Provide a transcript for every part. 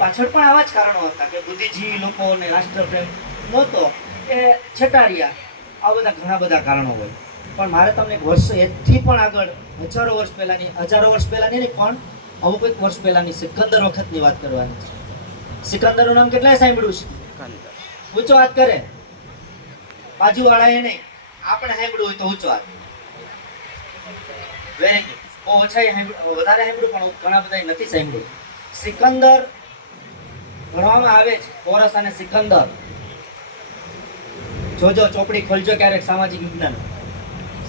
પાછળ પણ આવા જ કારણો હતા કે બુદ્ધિજીવી લોકો અને રાષ્ટ્રપ્રેમ નહોતો એ છટારિયા. આવા બધા ઘણા બધા કારણો હોય. પણ મારે તમને એક વર્ષ એથી પણ આગળ હજારો વર્ષ પહેલાની નહીં પણ અમુક એક વર્ષ પહેલાની સિકંદર વખતની વાત કરવાની છે. સિકંદરનું નામ કેટલાય સાંભળ્યું છે? ઊંચો હાથ કરે. બાજુવાળાએ નહીં, આપણે સાંભળ્યું હોય તો ઊંચો હાથ. Very good. બહુ ઓછા વધારે સાંભળ્યું પણ ઘણા બધા નથી સાંભળ્યું. સિકંદર ભણવામાં આવે છે, પોરસ અને સિકંદર. જોજો ચોપડી ખોલજો ક્યારેક સામાજિક વિજ્ઞાન.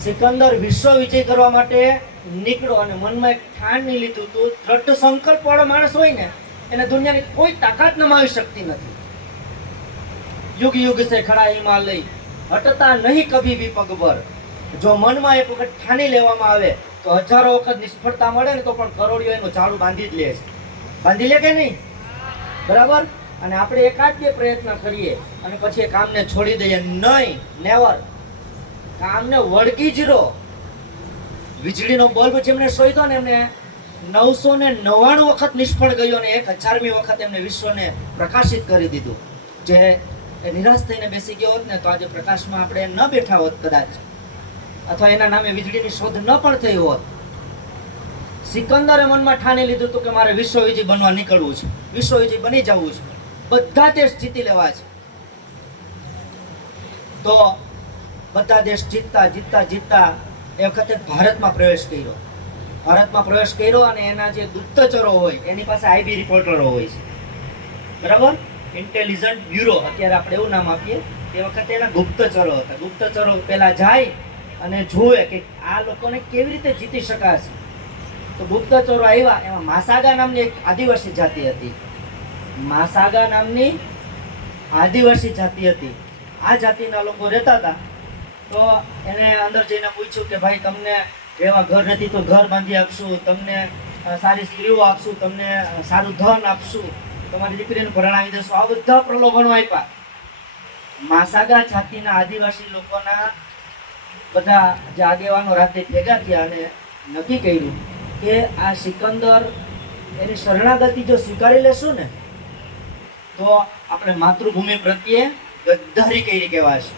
સિકંદર વિશ્વ વિજય કરવા માટે નીકળો અને મનમાં એક ઠાણ નહીં લીધું તો દ્રઢ સંકલ્પ વાળો માણસ હોય ને એને દુનિયાની કોઈ તાકાત નમાવી શકતી નથી. યુગ યુગ સે ખડા હિમાલય હટતા નહીં કભી ભી પગભર. જો મનમાં એક વખત ઠાની લેવામાં આવે તો હજારો વખત નિષ્ફળતા મળે ને તો પણ કરોડિયો એનું ઝાડું બાંધી જ લે છે. બાંધી લે કે નહીં? બરાબર. અને આપણે એકાદ બે પ્રયત્ન કરીએ અને પછી એ કામને છોડી દઈએ નહીં, નેવર. કામને વળગી જ રહો. વીજળીનો બલ્બ જેમને શોધ્યો ને એમને 999 વખત નિષ્ફળ ગયો અને 1000મી વખત એમને વિશ્વને પ્રકાશિત કરી દીધું. જે નિરાશ થઈને બેસી ગયો હોત ને તો આજે પ્રકાશમાં આપણે ન બેઠા હોત કદાચ, અથવા એના નામે વીજળીની શોધ ન પણ થઈ હોત. સિકંદરે મનમાં ઠાની લીધું હતું કે મારે વિશ્વ વિજય બનવા નીકળવું છે, વિશ્વ વિજય બની જવું છે, બધા દેશ જીતી લેવા છે. તો બધા દેશ જીતતા એ વખતે ભારતમાં પ્રવેશ કર્યો અને એના જે ગુપ્તચરો હોય એની પાસે આઈબી રિપોર્ટરો હોય છે, બરાબર. ઇન્ટેલિજન્ટ બ્યુરો અત્યારે આપણે એવું નામ આપીએ. તે વખતે એના ગુપ્તચરો હતા. ગુપ્તચરો પહેલા જાય અને જોવે કે આ લોકોને કેવી રીતે જીતી શકાશે. તો ગુપ્તચરો આવ્યા. એમાં માસાગા નામની એક આદિવાસી જાતિ હતી. માસાગા નામની આદિવાસી જાતિ હતી. આ જાતિના લોકો રહેતા હતા. તો એને અંદર જઈને પૂછ્યું કે ભાઈ તમને એવા ઘર નથી તો ઘર બાંધી આપશું, તમને સારી સ્ત્રીઓ આપશું, તમને સારું ધન આપશું, તમારી દીકરીને પરણાવી દેશું. આ બધા પ્રલોભનો આપ્યા. માસાગા જાતિના આદિવાસી લોકોના બધા જે આગેવાનો રાતે ભેગા થયા અને નક્કી કર્યું કે આ સિકંદર એની શરણાગતિ જો સ્વીકારી લેશું ને તો આપણે માતૃભૂમિ પ્રત્યે ગદ્દારી કરી કહેવાશે.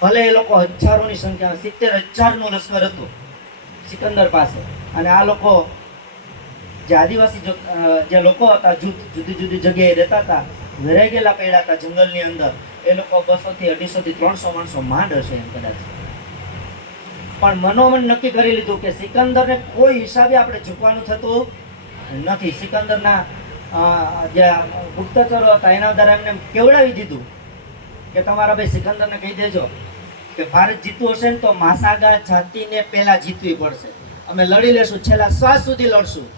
ભલે એ લોકો હજારોની સંખ્યા, 70,000નું લશ્કર હતું સિકંદર પાસે, અને આ લોકો જે આદિવાસી જે લોકો હતા જુદી જુદી જગ્યાએ રહેતા હતા, ઘરે ગયેલા પડ્યા હતા જંગલની અંદર. એ લોકો 200 થી 250 થી 300 માણસો માંડ હશે એમ કદાચ. પણ મનોમન નક્કી કરી લીધું કે સિકંદરને કોઈ હિસાબે આપણે ઝૂકવાનું થતું નથી. સિકંદરના જે ગુપ્તચરો હતા એના દ્વારા એમને કેવડાવી દીધું કે તમારા ભાઈ સિકંદરને કહી દેજો કે ભારત જીતવું હશે ને તો માસાગા જાતિને પહેલા જીતવી પડશે. અમે લડી લેશું, છેલ્લા શ્વાસ સુધી લડશું.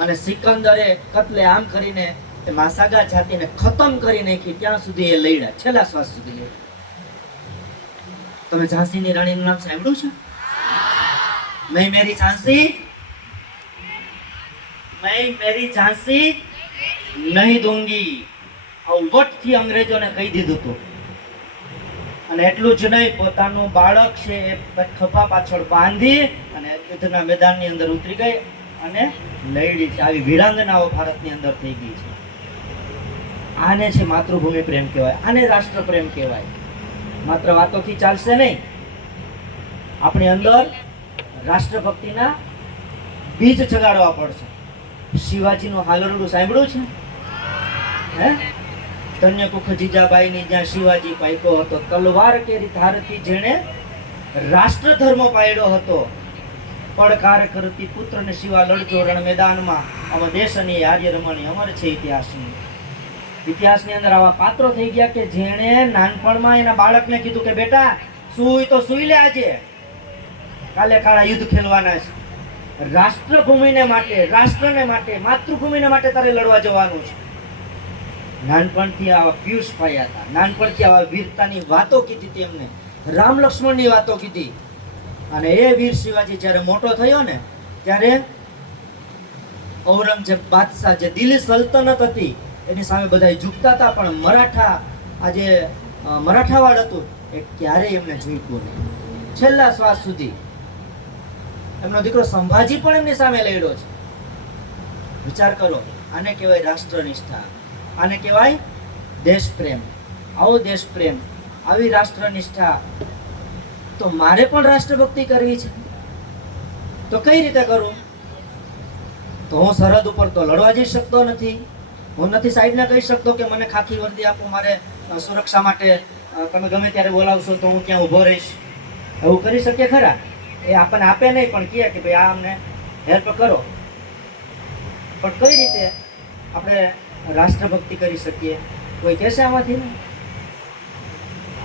અને સિકંદરે કત્લે આમ કરીને માસાગા જાતિને ખતમ કરી નાખી. ત્યાં સુધી એ લડ્યા, છેલ્લા શ્વાસ સુધી લડ્યા. તમે ઝાંસીની રાણીનું નામ સાંભળ્યું છે? નહીં મેરી ઝાંસી, નહીં મેરી ઝાંસી નહીં દૂંગી. આવું વટથી અંગ્રેજોને કહી દીધું હતું. અને એટલું જ નહીં, પોતાનું બાળક છે એ ખભા પાછળ બાંધી અને યુદ્ધના મેદાનની અંદર ઉતરી ગઈ અને લડી છે. આવી વીરાંગનાઓ ભારતની અંદર થઈ ગઈ છે. આને છે માતૃભૂમિ પ્રેમ કહેવાય, આને રાષ્ટ્ર પ્રેમ કહેવાય. માત્ર વાતોથી ચાલશે નહીં. આપણી અંદર રાષ્ટ્રભક્તિના બીજ જગાડવા પડશે. શિવાજીનું હાલરડું સાંભળ્યું છે? હે? કન્યાકુખ જીજાબાઈની જ્યાં શિવાજી પાક્યો હતો, તલવાર કેરી ધારથી જેણે રાષ્ટ્ર ધર્મ પાડ્યો હતો. પડકાર કરતી પુત્રને શિવા લડજો રણ મેદાનમાં, આમાં દેશની આર્ય રમણી અમર છે ઇતિહાસની અંદર આવા પાત્રો થઈ ગયા કે જેણે નાનપણમાં એના બાળકને કીધું કે બેટા સૂઈ તો સૂઈ લે, આજે કાલે કાળા યુદ્ધ ખેલવાના છે. રાષ્ટ્રભૂમિને માટે, રાષ્ટ્રને માટે, માતૃભૂમિને માટે તારે લડવા જવાનું છે. નાનપણથી આવા પિયુષ પાયા હતા, નાનપણથી આવા વીરતાની વાતો કીધી હતી એમને, રામ લક્ષ્મણની વાતો કીધી. અને એ વીર શિવાજી જ્યારે મોટો થયો ને ત્યારે ઔરંગઝેબ બાદશાહ, જે દિલ્હી સલ્તનત હતી એની સામે બધા ઝૂકતા હતા, પણ મરાઠાવાડ હતું એ ક્યારેય એમને ઝૂક્યું નહીં. છેલ્લા શ્વાસ સુધી. એમનો દીકરો સંભાજી પણ એમની સામે લડ્યો છે. વિચાર કરો, આને કહેવાય રાષ્ટ્રનિષ્ઠા, આને કહેવાય દેશપ્રેમ. આવો દેશપ્રેમ, આવી રાષ્ટ્રનિષ્ઠા. તો મારે પણ રાષ્ટ્રભક્તિ કરવી છે, તો કઈ રીતે કરું? તો હું સરહદ ઉપર તો લડવા જઈ શકતો નથી. હું નથી સાહેબને કહી શકતો કે મને ખાખી વર્દી આપો, મારે સુરક્ષા માટે તમે ગમે ત્યારે બોલાવશો તો હું ક્યાં ઊભો રહીશ. એવું કરી શકીએ ખરા? એ આપણને આપે નહીં, પણ કહે કે ભાઈ આ અમને હેલ્પ કરો. પણ કઈ રીતે આપણે રાષ્ટ્રભક્તિ કરી શકીએ? કોઈ કહેશે આમાંથી ને?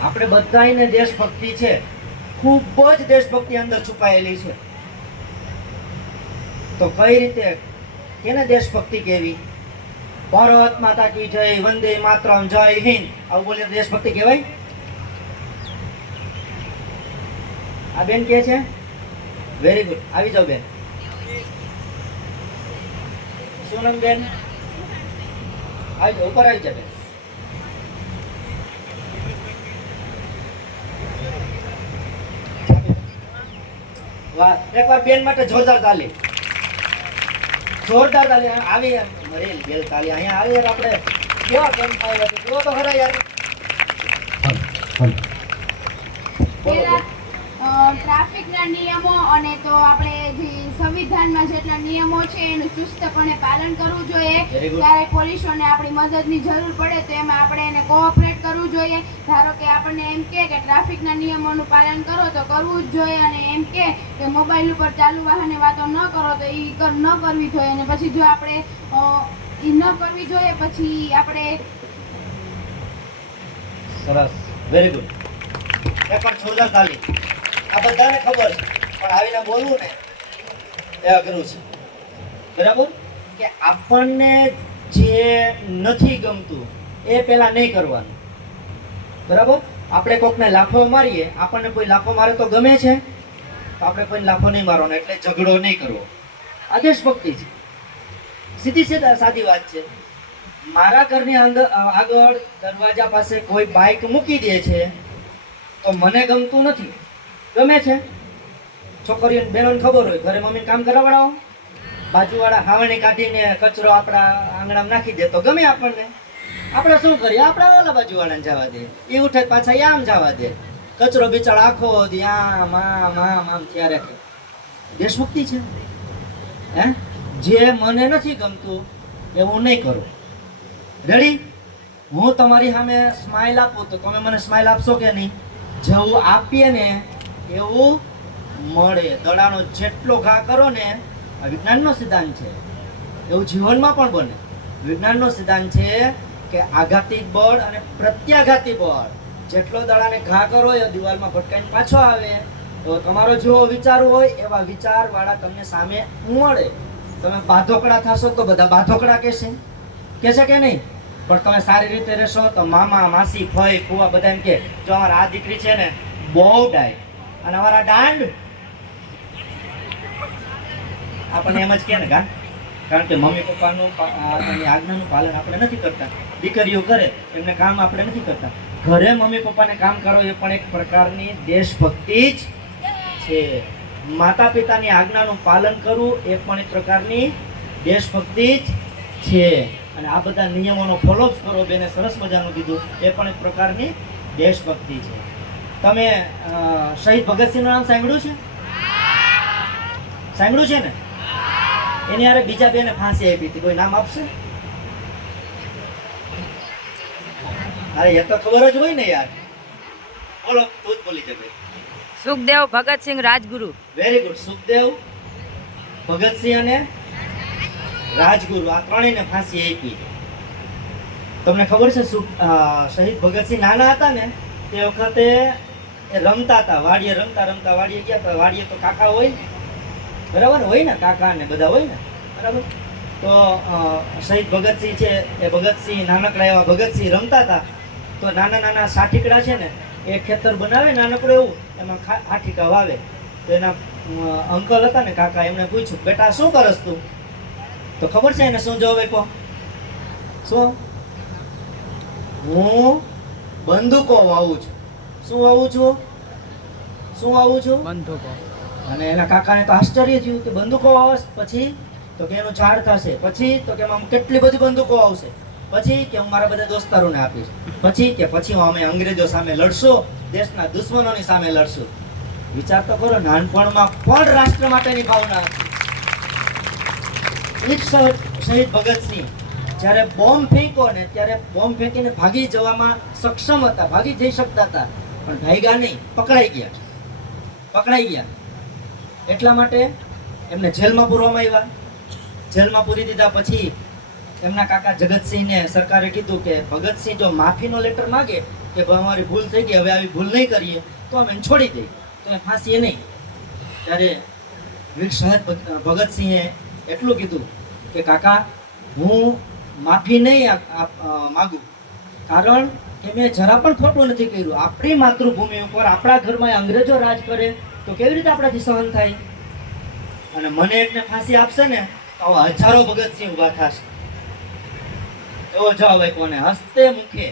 આપણે બધાને દેશભક્તિ છે, ખૂબ જ દેશભક્તિ અંદર છુપાયેલી છે. તો કઈ રીતે, કેને દેશભક્તિ કેવી? ભારત માતા કી જય, વંદે માતરમ, જય હિન્દ, આવું બોલીએ દેશભક્તિ કહેવાય? આ બેન કે છે? વેરી ગુડ, આવી જાઓ બેન. શું નામ બેન? આવી જાઓ, ઉપર આવી જાઓ બેન. વાહ, એકવાર બેન માટે જોરદાર તાલી. જોરદાર તાલી. આવી મરેલ બેલ તાલી અહીંયા આવી યાર. આપણે કેવા કેમ આવ્યા છે જો તો ખરા યાર. ટ્રાફિકના નિયમો અને તો આપણે જે સંવિધાનમાં જેટલા નિયમો છે એનું ચુસ્તપણે પાલન કરવું જોઈએ. ત્યારે પોલીસોને આપણી મદદની જરૂર પડે તો એમાં આપણે એને કોઓપરેટ કરવું જોઈએ. ધારો કે આપણને એમ કે ટ્રાફિકના નિયમોનું પાલન કરો તો કરવું જ જોઈએ, અને એમ કે મોબાઈલ ઉપર ચાલુ વાહને વાતો ન કરો તો એ ન કરવી જોઈએ. અને પછી જો આપણે એ ન કરવી જોઈએ પછી આપણે. સરસ, વેરી ગુડ. એક પણ જોરદાર તાલી. આ બધાને ખબર છે, પણ આવીને બોલવું ને એ અઘરું છે. બરાબર? કે આપણને જે નથી ગમતું એ પહેલા નહીં કરવાનું. બરાબર? આપણે કોકને લાફો મારીએ, આપણને કોઈ લાફો મારે તો ગમે છે, તો આપણે કોઈ લાફો નહીં મારવાનો, એટલે ઝઘડો નહીં કરવો. આ દેશભક્તિ છે. સીધી સાદી વાત છે. મારા ઘરની આગળ દરવાજા પાસે કોઈ બાઇક મૂકી દે છે તો મને ગમતું નથી. ગમે છે? છોકરીઓ બહેનોને ખબર હોય, ઘરે મમ્મીને કામ કરાવડાવો, બાજુવાળા હાવણી કાઢીને કચરો આપણા આંગણામાં નાખી દે તો ગમે આપણને. આપણે શું કરીએ? આપણા ઓલા બાજુવાળાને જવા દે, એ ઉઠે પાછા આમ જવા દે, કચરો બિચાર આખો દી આમ આમ આમ આમ થયા રાખે. દેશભક્તિ છે હે? જે મને નથી ગમતું એવું નહીં કરું. રેડી? હું તમારી સામે સ્માઇલ આપું તો તમે મને સ્માઇલ આપશો કે નહીં? જેવું આપીએ ને એવું મળે. દડાનો જેટલો ઘા કરો ને, આ વિજ્ઞાનનો સિદ્ધાંત છે, એવું જીવનમાં પણ બને. વિજ્ઞાનનો સિદ્ધાંત છે કે આઘાતી બળ અને પ્રત્યાઘાતી બળ, જેટલો દડાને ઘા કરો એ દિવાલમાં ભટકાઈને પાછો આવે. તો તમારો જેવો વિચાર હોય એવા વિચારવાળા તમને સામે મળે. તમે બાધોકડા થશો તો બધા બાધોકડા કહેશે કે નહીં? પણ તમે સારી રીતે રહેશો તો મામા, માસી, ફઈ, ફુવા બધા એમ કે જો અમારા આ દીકરી છે ને બહુ ડાય, અને અમારા દાંડ, આપણને એમ જ કે ને કા. કારણ કે મમ્મી પપ્પાનું આજ્ઞાનું પાલન આપણે નથી કરતા. દીકરીઓ કરે એમને કામ આપણે નથી કરતા. ઘરે મમ્મી પપ્પાને કામ કરો એ પણ એક પ્રકારની દેશભક્તિ જ છે. માતા પિતાની આજ્ઞાનું પાલન કરવું એ પણ એક પ્રકારની દેશભક્તિ જ છે. અને આ બધા નિયમોનો ફોલોઅપ કરો, બેને સરસ મજાનું કીધું, એ પણ એક પ્રકારની દેશભક્તિ છે. તમે શહીદ ભગતસિંહનું નામ સાંભળ્યું છે? સાંભળ્યું છે ને? એની યારે બીજા બેને ફાંસી આપી હતી, કોઈ નામ આપશે? અરે એ તો ખબર જ હોય ને યાર. બોલો, તું જ બોલી જશે. સુખદેવ, ભગતસિંહ, રાજગુરુ. Very good. સુખદેવ, ભગતસિંહ અને રાજગુરુ, આ ત્રણેયને ફાંસી આપી. તમને ખબર છે શહીદ ભગતસિંહ નાના હતા ને તે વખતે એ રમતા હતા, વાડીએ રમતા રમતા વાડીએ ગયા હતા. વાડીએ તો કાકા હોય, બરાબર હોય ને, કાકા ને બધા હોય ને, બરાબર. તો શહીદ ભગતસિંહ છે એ ભગતસિંહ, નાનકડા એવા ભગતસિંહ રમતા હતા. તો નાના નાના સાઠીકડા છે ને એ ખેતર બનાવે નાનકડું એવું, એમાં આઠીકા વાવે. તો એના અંકલ હતા ને કાકા, એમને પૂછ્યું બેટા શું કરસ તું? તો ખબર છે એને શું જવાબ આપ્યો? શું? હું બંદૂકો વાવું છું. શું વાવું છું? શું વાવું છું? બંદૂકો. અને એના કાકાને તો આશ્ચર્ય થયું કે બંદૂકો વાવસ? પછી તો કે એનું ઝાડ થશે. પછી તો કે એમાં કેટલી બધી બંદૂકો આવશે. પછી કે હું મારા બધા દોસ્તારોને આપીશ. પછી હું અમે અંગ્રેજો સામે લડશું, દેશના દુશ્મનોની સામે લડશું. વિચાર તો કરો, નાનપણમાં પણ રાષ્ટ્ર માટેની ભાવના હતી. એ જ શહીદ ભગતસિંહ જ્યારે બોમ્બ ફેંકો ને ત્યારે બોમ્બ ફેંકીને ભાગી જવામાં સક્ષમ હતા, ભાગી જઈ શકતા હતા, પણ ભાગ્યા નહીં, પકડાઈ ગયા. એટલા માટે એમને જેલમાં પૂરવામાં આવ્યા. જેલમાં પૂરી દીધા પછી એમના કાકા જગતસિંહને સરકારે કીધું કે ભગતસિંહ જો માફીનો લેટર માંગે કે ભાઈ અમારી ભૂલ થઈ ગઈ, હવે આવી ભૂલ નહીં કરીએ તો અમે એને છોડી દઈએ, તો એ ફાંસીએ નહીં. ત્યારે વીર શહીદ ભગતસિંહે એટલું કીધું કે કાકા હું માફી નહીં માગું, કારણ કે મેં જરા પણ ખોટું નથી કર્યું. આપણી માતૃભૂમિ ઉપર આપણા ઘરમાં અંગ્રેજો રાજ કરે તો કેવી રીતે આપણાથી સહન થાય? અને મને એકને ફાંસી આપશે ને તો આવા હજારો ભગતસિંહ ઊભા થશે. એવો જવાબ આપ્યો ને હસ્તે મુખે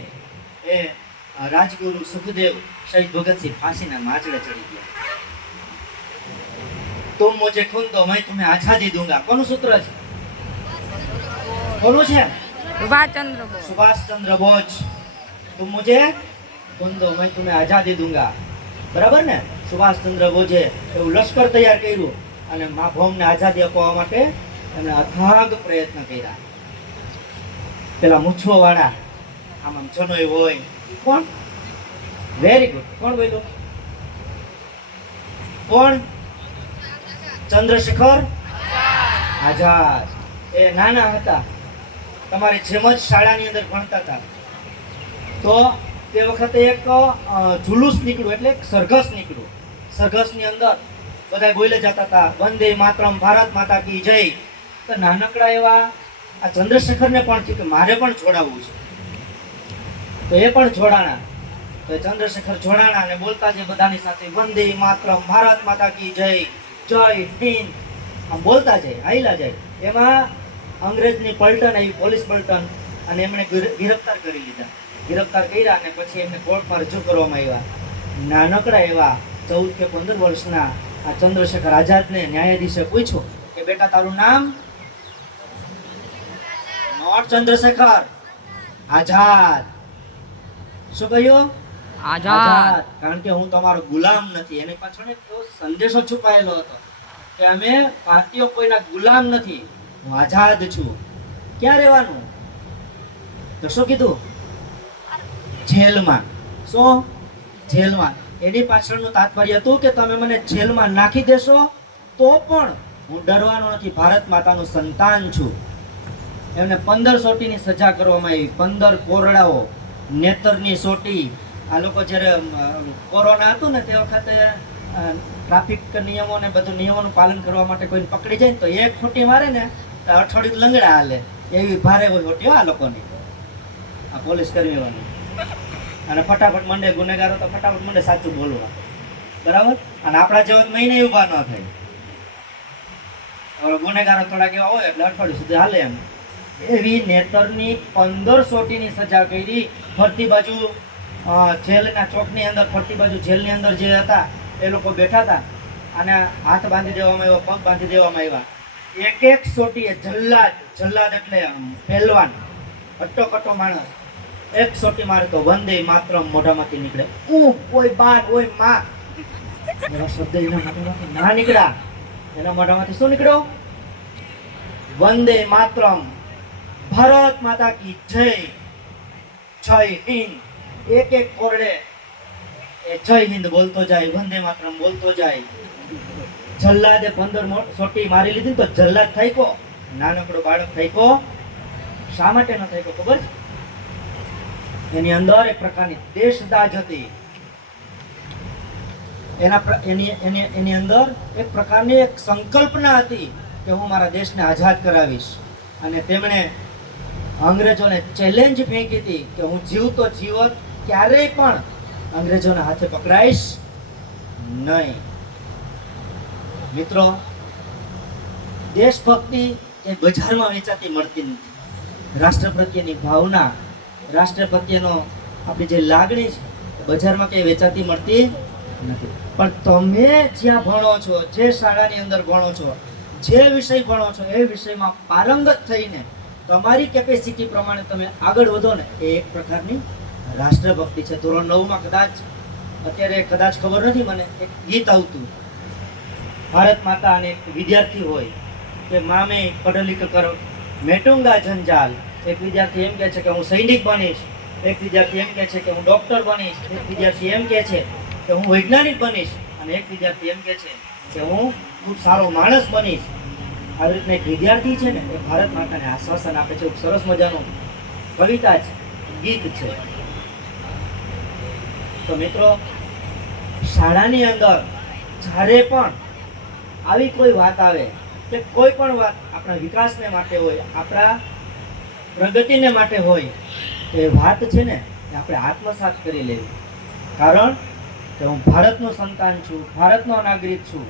એ રાજગુરુ સુખદેવ શહીદ ભગતસિંહ ફાંસીના માચડે ચડી ગયા. તુમ મુझे खून दो मैं तुम्हें आजादी दूंगा. કોનું સૂત્ર છે? કોનું છે? સુભાષચંદ્ર બોઝ. તુમ મુझे खून दो मैं तुम्हें आजादी दूंगा. બરાબર ને? સુભાષચંદ્ર બોઝે એવું લશ્કર તૈયાર કર્યું અને મા ભૌમને આઝાદી અપાવવા માટે એમણે અથાગ પ્રયત્ન કર્યા. પેલા મૂછો વાળા આમ જનોય હોય, કોણ? Very good. કોણ બોલ્યો? કોણ? ચંદ્રશેખર આઝાદ. એ નાના હતા, તમારી જેમ જ શાળાની અંદર ભણતા હતા. તો તે વખતે એક જુલુસ નીકળ્યું, એટલે એક સરઘસ નીકળ્યું. સરઘસની અંદર બધા બોલે જતા હતા વંદે માતરમ, ભારત માતા કી જય. તો નાનકડા એવા આ ચંદ્રશેખરને પણ થયું કે મારે પણ જોડાવવું છે. તો એ પણ જોડાણા. તો ચંદ્રશેખર જોડાણા અને બોલતા જે બધાની સાથે વંદે માતરમ, ભારત માતા કી જય, જય હિન્દ, આમ બોલતા જાય, હાઈલા જાય. એમાં અંગ્રેજની પલટન આવી, પોલીસ પલટન, અને એમણે ગિરફ્તાર કરી લીધા. ગિરફ્તાર કર્યા અને પછી એમને કોર્ટમાં રજૂ કરવામાં આવ્યા. નાનકડા એવા 14 કે 15 વર્ષના આ ચંદ્રશેખર આઝાદને ન્યાયાધીશે પૂછ્યું કે બેટા તારું નામ? નોટ ચંદ્રશેખર, આઝાદ. શું કહ્યું? આઝાદ. કારણ કે હું તમારો ગુલામ નથી. એની પાછળ એક સંદેશો છુપાયેલો હતો કે અમે ભારતીયો કોઈના ગુલામ નથી, હું આઝાદ છું. ક્યાં રહેવાનું? તો શું કીધું? જેલમાં. શું? જેલમાં. એની પાછળનું તાત્પર્ય હતું કે તમે મને જેલમાં નાખી દેશો તો પણ હું ડરવાનો નથી, ભારત માતાનું સંતાન છું. એમને 15 સોટીની સજા કરવામાં આવી. 15 કોરડાઓ, નેતરની સોટી. આ લોકો જ્યારે કોરોના હતું ને તે વખતે ટ્રાફિક નિયમો ને બધું નિયમોનું પાલન કરવા માટે કોઈને પકડી જાય ને તો એક ખોટી મારે ને તો અઠવાડિયું લંગડા હાલે. એવી ભારે હોય ખોટી આ લોકોની, આ પોલીસ કર્મીઓની. અને ફટાફટ મંડે ગુનેગારો તો ફટાફટ મંડે સાચું બોલવા. બરાબર? અને આપણા જેવા મહિને ઊભા ન થાય. ગુનેગારો થોડાક એવા હોય એટલે અઠવાડિયું સુધી હાલે એમ. એવી નેતરની 15 સોટીની સજા કરી. ફરતી બાજુ જેલના ચોકની અંદર, ફરતી બાજુ જેલની અંદર જે હતા એ લોકો બેઠા હતા અને હાથ બાંધી દેવામાં આવ્યા, પગ બાંધી દેવામાં આવ્યા. એક એક સોટીએ જલ્લાદ એટલે પહેલવાન, અટ્ટો માણસ, એક સોટી મારે તો વંદે માતરમ મોઢામાંથી નીકળે. ઓય બાર, ઓય માં, એવા શબ્દ એના મોઢામાંથી ના નીકળ્યા. એના મોઢામાંથી શું નીકળ્યો? વંદે માતરમ, ભારત માતા કી જય, જય હિન્દ. એક એક કોરડે એ જય હિન્દ બોલતો જાય, વંદે માતરમ બોલતો જાય. જલ્લાદે 15 સોટી મારી લીધી તો જલ્લાદ થઈ કો, નાનકડો બાળક થઈ કો. શા માટે ન થઈ કો ખબર છે? એની અંદર એક પ્રકારની દેશદાજ હતી. એની અંદર એક પ્રકારની એક સંકલ્પના હતી કે હું મારા દેશને આઝાદ કરાવીશ. અને તેમણે અંગ્રેજોને ચેલેન્જ ફેંકી હતી કે હું જીવતો જીવત ક્યારેય પણ અંગ્રેજોના હાથે પકડાઈશ નહીં. મિત્રો, દેશભક્તિ એ બજારમાં વેચાતી મળતી નથી. રાષ્ટ્ર પ્રત્યેની ભાવના, રાષ્ટ્ર પ્રત્યેનો આપણી જે લાગણી છે બજારમાં ક્યાંય વેચાતી મળતી નથી. પણ તમે જ્યાં ભણો છો, જે શાળાની અંદર ભણો છો, જે વિષય ભણો છો એ વિષયમાં પારંગત થઈને તમારી કેપેસિટી પ્રમાણે તમે આગળ વધો ને, એ એક પ્રકારની રાષ્ટ્રભક્તિ છે. ધોરણ 9માં અત્યારે કદાચ ખબર નથી મને, એક ગીત આવતું, ભારત માતા અને એક વિદ્યાર્થી હોય કે મામે પડલિક કરો મેટુંગા જંજાલ. એક વિદ્યાર્થી એમ કહે છે કે હું સૈનિક બનીશ, એક વિદ્યાર્થી એમ કહે છે કે હું ડોક્ટર બનીશ, એક વિદ્યાર્થી એમ કહે છે કે હું વૈજ્ઞાનિક બનીશ, અને એક વિદ્યાર્થી એમ કહે છે કે હું ખૂબ સારો માણસ બનીશ. આવી રીતના એક વિદ્યાર્થી છે ને, એ ભારત માતાને આશ્વાસન આપે છે. સરસ મજાનું કવિતા છે, ગીત છે. તો મિત્રો, શાળાની અંદર જ્યારે પણ આવી કોઈ વાત આવે કે કોઈ પણ વાત આપણા વિકાસને માટે હોય, આપણા પ્રગતિને માટે હોય, તો એ વાત છે ને એ આપણે આત્મસાત કરી લેવી. કારણ કે હું ભારતનું સંતાન છું, ભારતનો નાગરિક છું,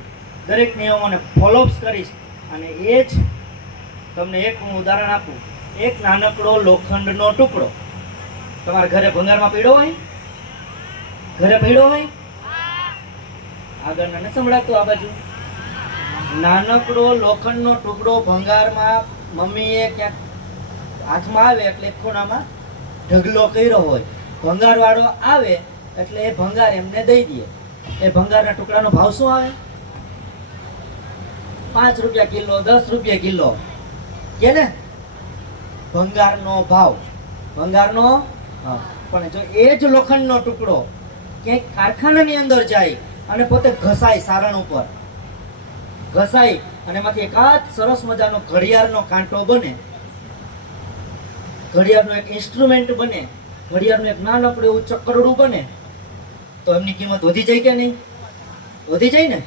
દરેક નિયમોને ફોલોઅપ્સ કરીશ. અને એ જ તમને એક હું ઉદાહરણ આપું. એક નાનકડો લોખંડનો ટુકડો તમારા ઘરે ભંગારમાં પડ્યો હોય, ઘરે પડ્યો હોય, આગળ ન સંભળાતું આ બાજુ, નાનકડો લોખંડનો ટુકડો ભંગારમાં મમ્મીએ ક્યાંક હાથમાં આવે એટલે ખૂણામાં ઢગલો કર્યો હોય, ભંગારવાળો આવે એટલે એ ભંગાર એમને દઈ દે. એ ભંગારના ટુકડાનો ભાવ શું આવે? 5 રૂપિયા કિલો, 10 રૂપિયા કિલો કે ને, ભંગારનો ભાવ, ભંગારનો. પણ જો એ જ લોખંડનો ટુકડો ક્યાંક કારખાનાની અંદર જાય અને પોતે ઘસાય, સારણ ઉપર ઘસાય, અને એમાંથી એકાદ સરસ મજાનો ઘડિયાળનો કાંટો બને, ઘડિયાળનો એક ઇન્સ્ટ્રુમેન્ટ બને, ઘડિયાળનું એક નાનકડું એવું ચક્કરડું બને, તો એમની કિંમત વધી જાય કે નહીં? વધી જાય ને.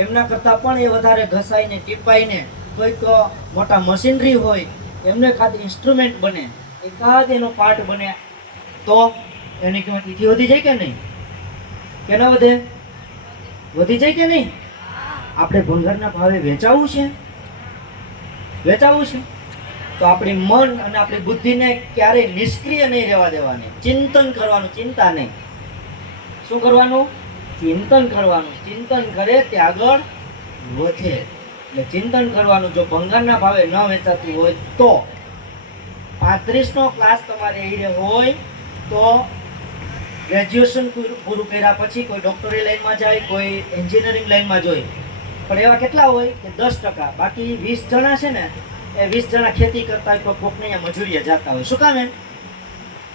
એમના કરતાં પણ એ વધારે ઘસાઈને ટીપાઈને કોઈક મોટા મશીનરી હોય, એમને એકાદ ઇન્સ્ટ્રુમેન્ટ બને, એકાદ એનો પાર્ટ બને, તો એની કિંમત એથી વધી જાય કે નહીં? કે ન વધે? વધી જાય કે નહીં? આપણે ભંગારના ભાવે વેચાવું છે, વેચાવું છે, તો આપણી મન અને આપણી બુદ્ધિને ક્યારેય નિષ્ક્રિય નહીં રહેવા દેવાની. ચિંતન કરવાનું, ચિંતા નહીં. શું કરવાનું? ચિંતન કરવાનું. ચિંતન કરે તે આગળ વધે. એટલે ચિંતન કરવાનું. જો ભંગારના ભાવે ન વેચાતું હોય તો 35નો ક્લાસ તમારે એ હોય તો ગ્રેજ્યુએશન પૂરું કર્યા પછી કોઈ ડોક્ટરી લાઈનમાં જાય, કોઈ એન્જિનિયરિંગ લાઈનમાં જાય. પણ એવા કેટલા હોય કે 10%. બાકી 20 જણા છે ને, એ 20 જણા ખેતી કરતા હોય, કોકને અહીંયા મજૂરીએ જતા હોય. શું કામ? એમ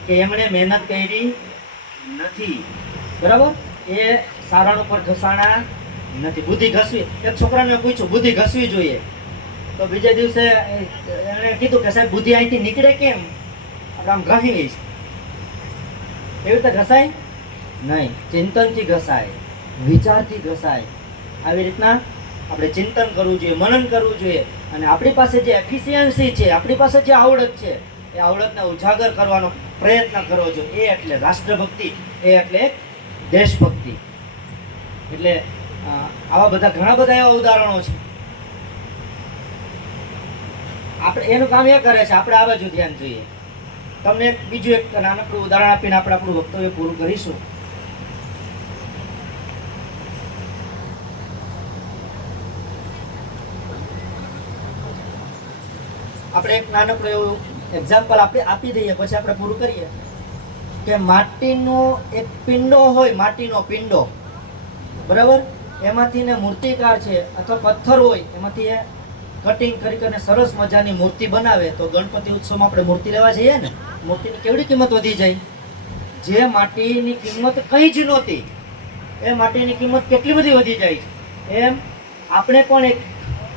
કે એમણે મહેનત કરી નથી. બરાબર? એ સારણ ઉપર ઘસાણા નથી. બુદ્ધિ ઘસવી. એક છોકરાને પૂછ્યું બુદ્ધિ ઘસવી જોઈએ, તો બીજા દિવસે એણે કીધું કે સાહેબ બુદ્ધિ અહીંથી નીકળે કેમ? આપણે આમ ઘસી લઈશ. એવી રીતે ઘસાય નહીં. ચિંતનથી ઘસાય, વિચારથી ઘસાય. આવી રીતના આપણે ચિંતન કરવું જોઈએ, મનન કરવું જોઈએ. અને આપણી પાસે જે એફિશિયન્સી છે, આપણી પાસે જે આવડત છે, એ આવડતને ઉજાગર કરવાનો પ્રયત્ન કરવો જોઈએ. એ એટલે રાષ્ટ્રભક્તિ, એ એટલે દેશભક્તિ. એટલે આવા બધા ઘણા બધા એવા ઉદાહરણો છે. આપણે એનું કામ એ કરે છે, આપણે આ બાજુ ધ્યાન જોઈએ. તમને બીજું એક નાનકડું ઉદાહરણ આપીને આપણે આપણું વક્તવ્ય પૂરું કરીશું. આપણે એક નાનકડું એવું એક્ઝામ્પલ આપણે આપી દઈએ, પછી આપણે પૂરું કરીએ. કે માટીનો એક પિંડો હોય, માટીનો પિંડો, બરાબર? એમાંથી ને મૂર્તિકાર છે અથવા પથ્થર હોય, એમાંથી એ કટિંગ કરીને સરસ મજાની મૂર્તિ બનાવે. તો ગણપતિ ઉત્સવમાં આપણે મૂર્તિ લેવા જઈએ ને, મૂર્તિની કેવડી કિંમત વધી જાય. જે માટીની કિંમત કંઈ જ નહોતી, એ માટીની કિંમત કેટલી બધી વધી જાય. એમ આપણે પણ એક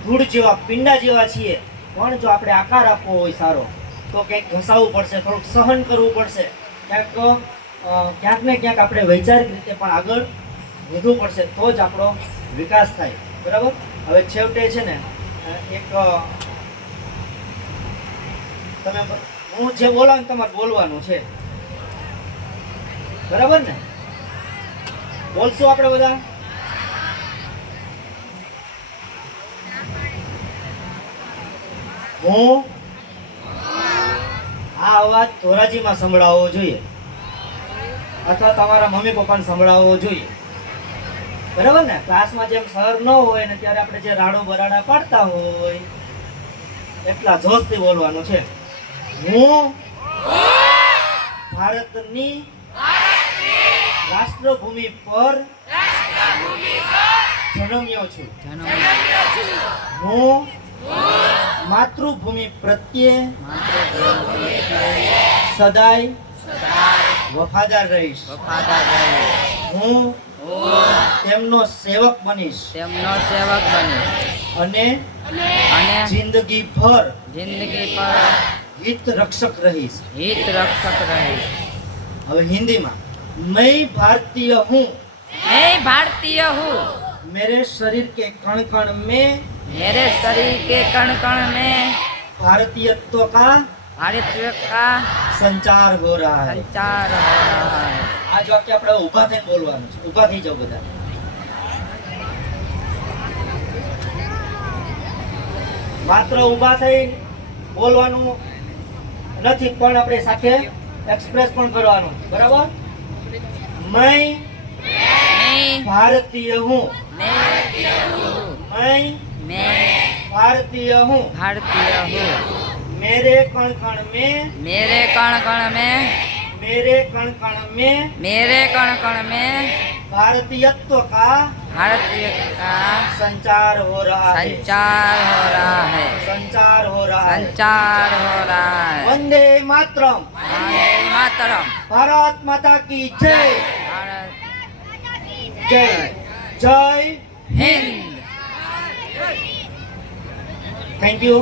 ધૂળ જેવા, પિંડા જેવા છીએ. પણ જો આપણે આકાર આપવો હોય સારો, તો કંઈક ઘસાવવું પડશે, થોડુંક સહન કરવું પડશે, ક્યાંક ને ક્યાંક આપણે વૈચારિક રીતે પણ આગળ વધવું પડશે, તો જ આપણો વિકાસ થાય. બરાબર? હવે છેવટે છે ને એક તમે, હું જે બોલાવું તમારે બોલવાનું છે. બરાબર ને? બોલશું આપણે બધા? હું આ અવાજ ધોરાજીમાં સંભળાવવો જોઈએ, અથવા તમારા મમ્મી પપ્પાને સંભળાવવો જોઈએ. બરાબર ને? ક્લાસમાં જેમ સર ન હોય ને ત્યારે આપણે જે રાડો બરાડા પાડતા હોય એટલા જોશથી બોલવાનું છે. હું ભારતની રાષ્ટ્રભૂમિ પર જન્મ્યો છું. હું માતૃભૂમિ પ્રત્યે સદાય વફાદાર રહીશ. હું તેમનો સેવક બનીશ તેમનો સેવક બનીશ અને અને જિંદગીભર જિંદગી પર હિત રક્ષક રહીશ. हित रक्षक रहीश. હવે હિન્દીમાં, मैं भारतीय हूँ, मैं भारतीय हूँ, मेरे शरीर के कण कण में मेरे शरीर के कण कण में भारतीयत्व का भारतीय का संचार हो रहा है. संचार हो रहा है. આ જો કે આપણે ઊભા થઈને બોલવાનું છે. ઊભા થઈ જાઓ બધા. માત્ર ઊભા થઈ બોલવાનું નથી, પણ આપણે સાથે એક્સપ્રેસ પણ કરવાનું. બરાબર? मैं मैं भारतीय हूँ, मैं मैं भारतीय हूँ, भारतीय हूँ, मेरे कण कण में मेरे कण कण में मेरे कण कण में मेरे कण कण में भारतीयत्व का भारतीय का संचार हो रहा है. संचार हो रहा है. संचार हो रहा है. संचार हो रहा है. वंदे मातरम. वंदे मातरम. भारत माता की जय. भारत जय जय हिंद. Thank you.